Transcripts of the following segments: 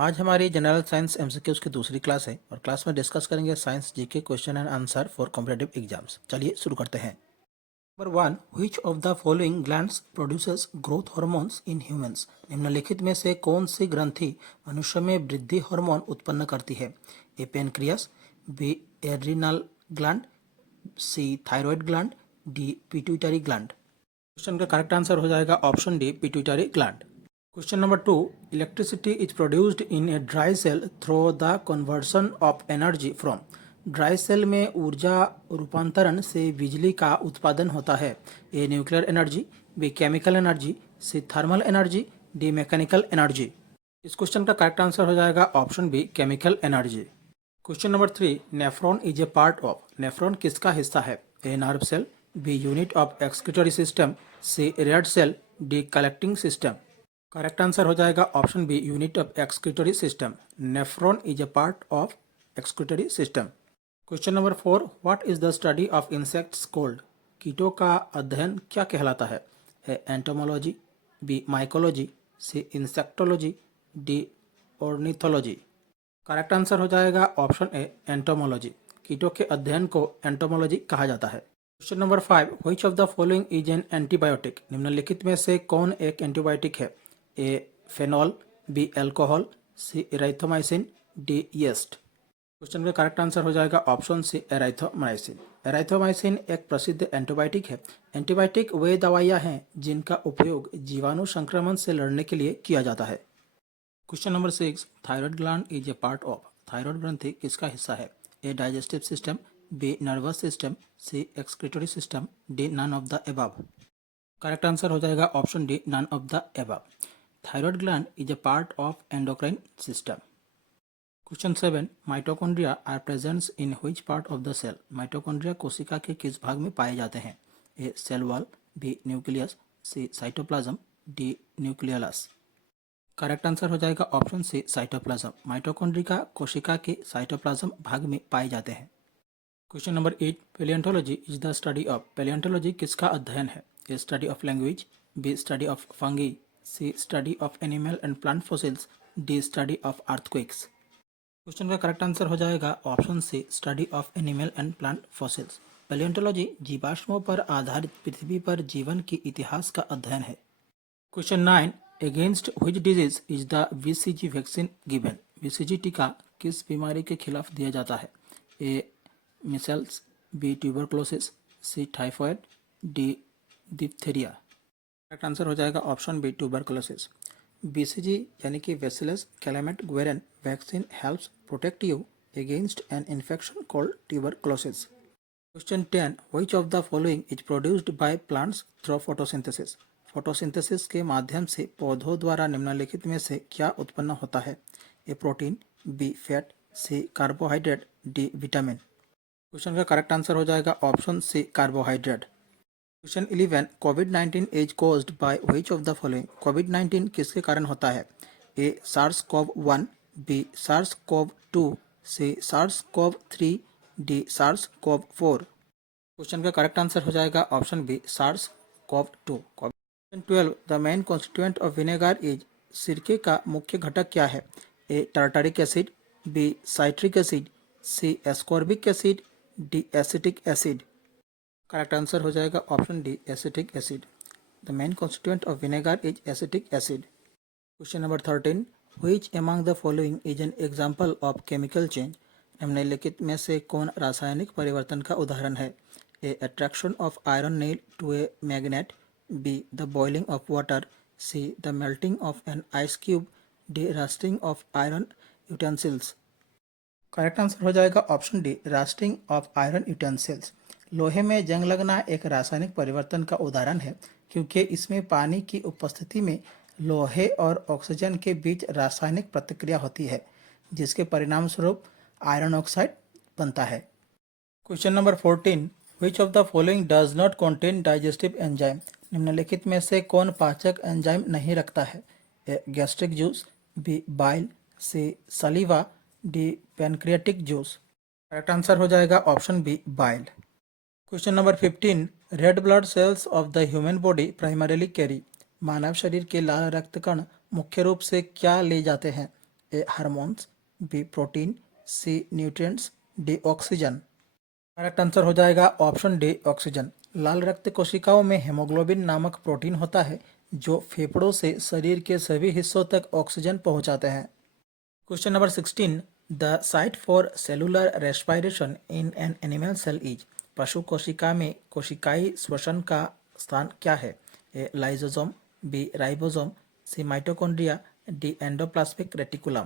आज हमारी general science MCQs की दूसरी क्लास है और क्लास में डिस्कस करेंगे science GK question and answer for competitive exams. चलिए शुरू करते हैं। Number 1, which of the following glands produces growth hormones in humans. निम्नलिखित में से कौन सी ग्रंथि मनुष्य में वृद्धि हार्मोन उत्पन्न करती है? A pancreas, B adrenal gland, C thyroid gland, D pituitary gland. Question का करेक्ट आंसर हो जाएगा option D, pituitary gland. Question number 2. Electricity is produced in a dry cell through the conversion of energy from. Dry cell में ऊर्जा रूपांतरण से बिजली का उत्पादन होता है। A nuclear energy, B chemical energy, C thermal energy, D mechanical energy. इस क्वेश्चन का करेक्ट आंसर हो जाएगा option B, chemical energy. Question number 3. Nephron is a part of. Nephron किसका हिस्सा है? A nerve cell, B unit of excretory system, C red cell, D collecting system. Correct answer हो जाएगा option B, unit of excretory system. Nephron is a part of excretory system. Question number 4. What is the study of insects called. कीटों का अध्ययन क्या कहलाता है? ए entomology, B mycology, सी इंसेक्टोलॉजी, D ornithology. Correct answer हो जाएगा ऑप्शन ए, एंटोमोलॉजी। कीटों के अध्ययन को एंटोमोलॉजी कहा जाता है। Question number 5. Which of the following is an antibiotic. निम्नलिखित में से कौन एक एंटीबायोटिक है? ए फेनॉल, बी अल्कोहल, सी एराइथोमाइसिन, डी यीस्ट। क्वेश्चन का करेक्ट आंसर हो जाएगा ऑप्शन सी, एराइथोमाइसिन। एराइथोमाइसिन एक प्रसिद्ध एंटीबायोटिक है। एंटीबायोटिक वे दवाइयाँ हैं जिनका उपयोग जीवाणु संक्रमण से लड़ने के लिए किया जाता है। Question number 6. Thyroid gland is a part of. Thyroid ग्रंथि किसका हिस्सा है? A digestive system, B nervous system, C excretory system, D none of the above. Correct answer हो जाएगा option D, none of the above. Thyroid gland is a part of endocrine system. Question 7. Mitochondria are presents in which part of the cell. Mitochondria कोशिका के किस भाग में पाए जाते हैं? ए cell wall, B nucleus, C cytoplasm, D nucleus. Correct answer हो जाएगा ऑप्शन सी, साइटोप्लाज्म। माइटोकॉन्ड्रिया कोशिका के साइटोप्लाज्म भाग में पाए जाते हैं। Question number 8. Palaeontology is the study of. Palaeontology किसका अध्ययन है? A study of language, B study of fungi, C study of animal and plant fossils, D study of earthquakes. Question का करेक्ट आंसर हो जाएगा option C, study of animal and plant fossils. Palaeontology जीवाश्मों पर आधारित पृथ्वी पर जीवन के इतिहास का अध्ययन है। Question 9. Against which disease is the BCG vaccine given. BCG टीका किस बीमारी के खिलाफ दिया जाता है? A measles, B tuberculosis, C typhoid, D diphtheria. Correct answer हो जाएगा ऑप्शन बी, ट्यूबरक्लोसिस। बीसीजी यानी कि bacillus Calmette Guerin vaccine helps protect you against an infection called tuberculosis. Question 10. Which of the following is produced by plants through photosynthesis. Photosynthesis के माध्यम से पौधों द्वारा निम्नलिखित में से क्या उत्पन्न होता है? A protein, B fat, C carbohydrate, D vitamin. Question का करेक्ट आंसर हो जाएगा ऑप्शन सी, कार्बोहाइड्रेट। क्वेश्चन 11. कोविड-19 is caused by which of the following. कोविड-19 किसके कारण होता है? A SARS-CoV-1, B SARS-CoV-2, C SARS-CoV-3, D SARS-CoV-4। Question का करेक्ट आंसर हो जाएगा option B, SARS-CoV-2। Question 12. The main constituent of vinegar is. सिरके का मुख्य घटक क्या है? A tartaric acid, B citric acid, C ascorbic acid, D acetic acid. Correct answer हो जाएगा option D, acetic acid. The main constituent of vinegar is acetic acid. Question number 13. Which among the following is an example of chemical change. निम्नलिखित में से कौन रासायनिक परिवर्तन का उदाहरण है? A attraction of iron nail to a magnet, B the boiling of water, C the melting of an ice cube, D rusting of iron utensils. Correct answer हो जाएगा option D, rusting of iron utensils. लोहे में जंग लगना एक रासायनिक परिवर्तन का उदाहरण है क्योंकि इसमें पानी की उपस्थिति में लोहे और ऑक्सीजन के बीच रासायनिक प्रतिक्रिया होती है जिसके परिणाम स्वरूप आयरन ऑक्साइड बनता है। Question number 14. Which of the following does not contain digestive enzyme. निम्नलिखित में से कौन पाचक एंजाइम नहीं रखता है? A gastric juice, B bile, C saliva, D pancreatic juice. Correct answer हो जाएगा option B, bile. Question number 15. Red blood cells of the human body primarily carry. मानव शरीर के लाल रक्त कण मुख्य रूप से क्या ले जाते हैं? A hormones, B protein, C nutrients, D oxygen. Correct answer हो जाएगा ऑप्शन डी ऑक्सीजन। लाल रक्त कोशिकाओं में हेमोग्लोबिन नामक प्रोटीन होता है जो फेफड़ों से शरीर के सभी हिस्सों तक ऑक्सीजन पहुंचाते हैं। Question number 16, the site for cellular respiration in an animal cell is. पशु कोशिका में कोशिकाई श्वसन का स्थान क्या है? A lysosome, B ribosome, C mitochondria, D endoplasmic reticulum.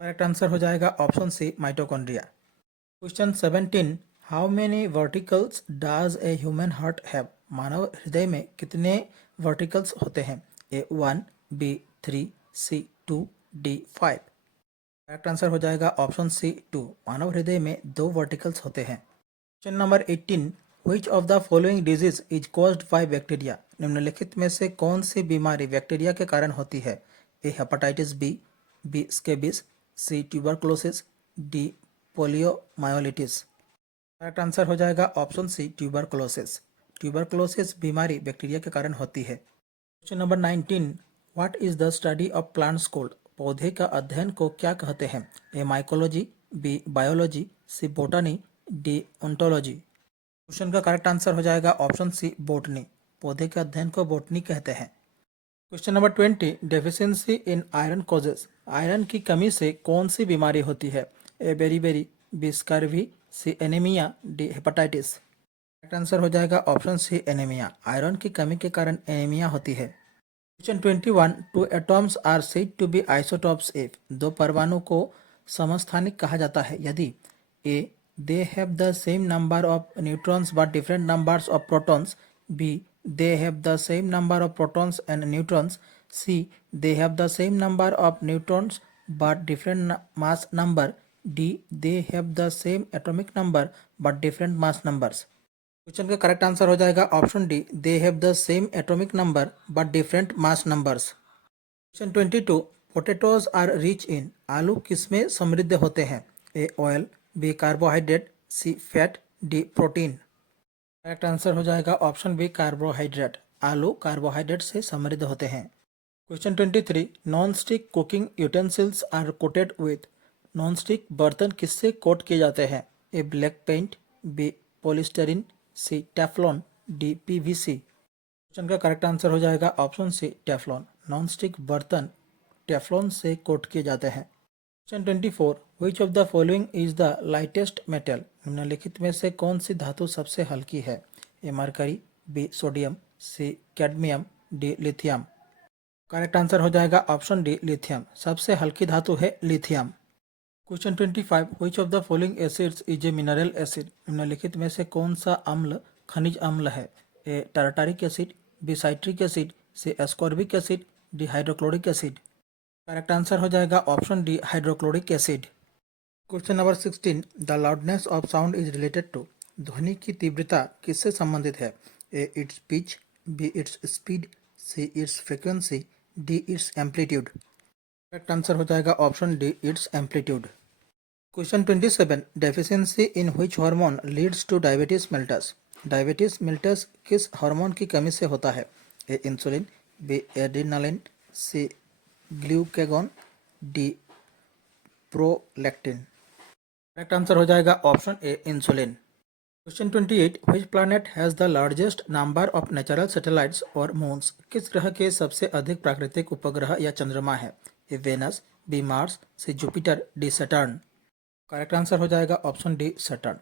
Correct answer हो जाएगा option C mitochondria. Question 17, how many verticals does a human heart have. मानव हृदय में कितने वर्टिकल्स होते हैं? A 1, B 3, C 2, D 5। Correct answer हो जाएगा ऑप्शन सी 2। मानव हृदय में 2 वर्टिकल्स होते हैं। Question number 18, which of the following disease is caused by bacteria. निम्नलिखित में से कौन सी बीमारी बैक्टीरिया के कारण होती है? A hepatitis B, B scabies, C tuberculosis, D poliomyelitis. Correct answer हो जाएगा ऑप्शन सी ट्यूबरक्लोसिस। ट्यूबरक्लोसिस बीमारी बैक्टीरिया के कारण होती है। Question number 19, what is the study of plants called. पौधे का अध्ययन को क्या कहते हैं? A mycology, B biology, C botany, D ontology. Question का करेक्ट आंसर हो जाएगा ऑप्शन सी बोटनी। पौधे के अध्ययन को बोटनी कहते हैं। Question number 20, deficiency in iron causes. Iron की कमी से कौन सी बीमारी होती है? A beriberi, B scurvy, C anaemia, D hepatitis. Correct answer हो जाएगा ऑप्शन सी एनीमिया। आयरन की कमी के कारण एनीमिया होती है। Question 21, two atoms are said to be isotopes if. 2 परमाणु को समस्थानिक कहा जाता है यदि A they have the same number of neutrons but different numbers of protons, B they have the same number of protons and neutrons, C they have the same number of neutrons but different mass number, D they have the same atomic number but different mass numbers. Question का correct answer हो जाएगा option D, they have the same atomic number but different mass numbers. Question 22, potatoes are rich in. आलू किसमें समृद्ध होते हैं? A oil, B carbohydrate, C fat, D protein. Correct answer हो जाएगा ऑप्शन बी कार्बोहाइड्रेट। आलू कार्बोहाइड्रेट से समृद्ध होते हैं। Question 23, non stick cooking utensils are coated with. Non stick बर्तन किससे कोट किए जाते हैं? A black paint, B polystyrene, C Teflon, D PVC. Question का करेक्ट आंसर हो जाएगा option C Teflon. Non stick बर्तन टेफ्लॉन से कोट किए जाते हैं। Question 24, which of the following is the lightest metal. निम्नलिखित में से कौन सी धातु सबसे हल्की है? A mercury, B sodium, C cadmium, D lithium. Correct answer हो जाएगा ऑप्शन डी लिथियम। सबसे हल्की धातु है lithium. Question 25, which of the following acids is a mineral acid. निम्नलिखित में से कौन सा अम्ल खनिज अम्ल है? A tartaric acid, B citric acid, C ascorbic acid, D hydrochloric acid. Correct answer हो जाएगा option D hydrochloric acid. Question number 16, the loudness of sound is related to. ध्वनि की तीव्रता किससे संबंधित है? A its pitch, B its speed, C its frequency, D its amplitude. Correct answer हो जाएगा option D its amplitude. Question 27, deficiency in which hormone leads to diabetes mellitus. Diabetes mellitus किस hormone की कमी से होता है? A insulin, B adrenaline, C glucagon, D prolactin. Correct answer हो जाएगा option A insulin. Question 28, which planet has the largest number of natural satellites और moons. किस ग्रह के सबसे अधिक प्राकृतिक उपग्रह या चंद्रमा है? A Venus, B Mars, C Jupiter, D Saturn. Correct answer हो जाएगा ऑप्शन डी सैटर्न।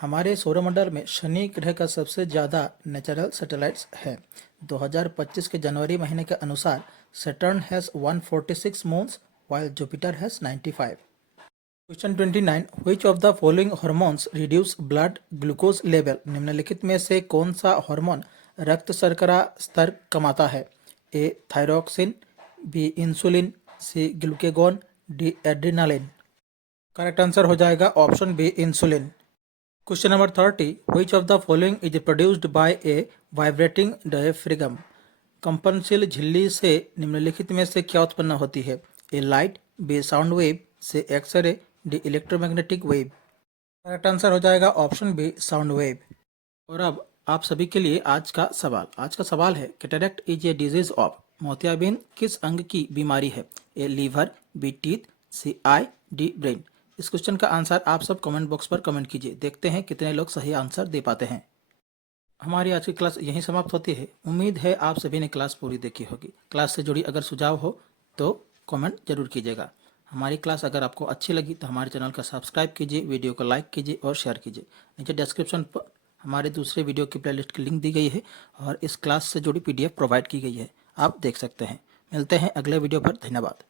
हमारे सौरमंडल में शनि ग्रह का सबसे ज़्यादा नेचुरल सैटेलाइट्स है। 2025 के जनवरी महीने के अनुसार Saturn has 146 moons while Jupiter has 95. Question 29, which of the following hormones reduce blood glucose level। निम्नलिखित में से कौन सा हार्मोन रक्त शर्करा स्तर कमाता है? A thyroxine, B insulin, C glucagon, D adrenaline. Correct answer हो जाएगा option B insulin. Question number 30, which of the following is produced by a vibrating diaphragm। कंपनशील झिल्ली से निम्नलिखित में से क्या उत्पन्न होती है? A light, B sound wave, C X-ray, D electromagnetic wave. Correct answer हो जाएगा ऑप्शन बी साउंड वेव। और अब आप सभी के लिए आज का सवाल है, cataract is a disease of. मोतियाबिंद किस अंग की बीमारी है? A liver, B teeth, CID brain. इस क्वेश्चन का आंसर आप सब कमेंट बॉक्स पर कमेंट कीजिए, देखते हैं कितने लोग सही आंसर दे पाते हैं। हमारी आज की क्लास यहीं समाप्त होती है। उम्मीद है आप सभी ने क्लास पूरी देखी होगी। क्लास से जुड़ी अगर सुझाव हो तो कमेंट जरूर कीजिएगा। हमारी क्लास अगर आपको अच्छी लगी तो हमारे चैनल का सब्सक्राइब कीजिए, वीडियो को लाइक कीजिए और शेयर कीजिए। नीचे डिस्क्रिप्शन पर हमारे दूसरे वीडियो की प्लेलिस्ट की लिंक दी गई है और इस क्लास से जुड़ी PDF प्रोवाइड की गई है, आप देख सकते हैं। मिलते हैं अगले वीडियो पर। धन्यवाद।